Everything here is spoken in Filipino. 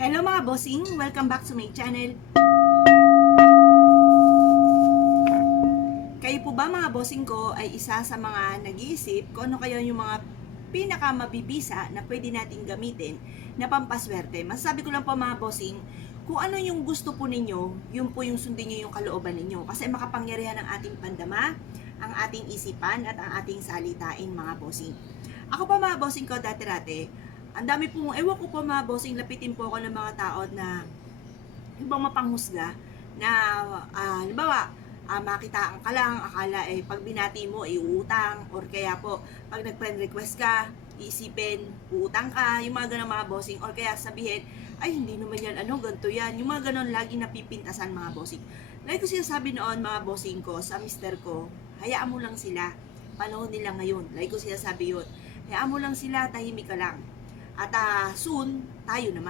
Hello mga bossing! Welcome back to my channel. Kayo po ba mga bossing ko ay isa sa mga nag-iisip kung ano kaya yung mga pinakamabibisa na pwede nating gamitin na pampaswerte? Masasabi ko lang po mga bossing, kung ano yung gusto po ninyo, yun po yung sundin nyo yung kalooban ninyo. Kasi makapangyarihan ng ating pandama, ang ating isipan at ang ating salitain mga bossing. Ako pa mga bossing ko dati-dati, ang dami pong, ewan ko po mga bossing, lapitin po ako ng mga tao na ibang mapanghusga na halimbawa, makitaan ka lang, akala pag binati mo uutang, or kaya po pag nag-friend request ka, iisipin uutang ka, yung mga ganun mga bossing, or kaya sabihin ay hindi naman yan, ganito yan, yung mga ganun lagi napipintasan mga bossing. Like ko sinasabi noon mga bossing ko sa mister ko, hayaan mo lang sila, panahon nila ngayon. Like ko sinasabi yun, hayaan mo lang sila, tahimik ka lang, at soon tayo naman.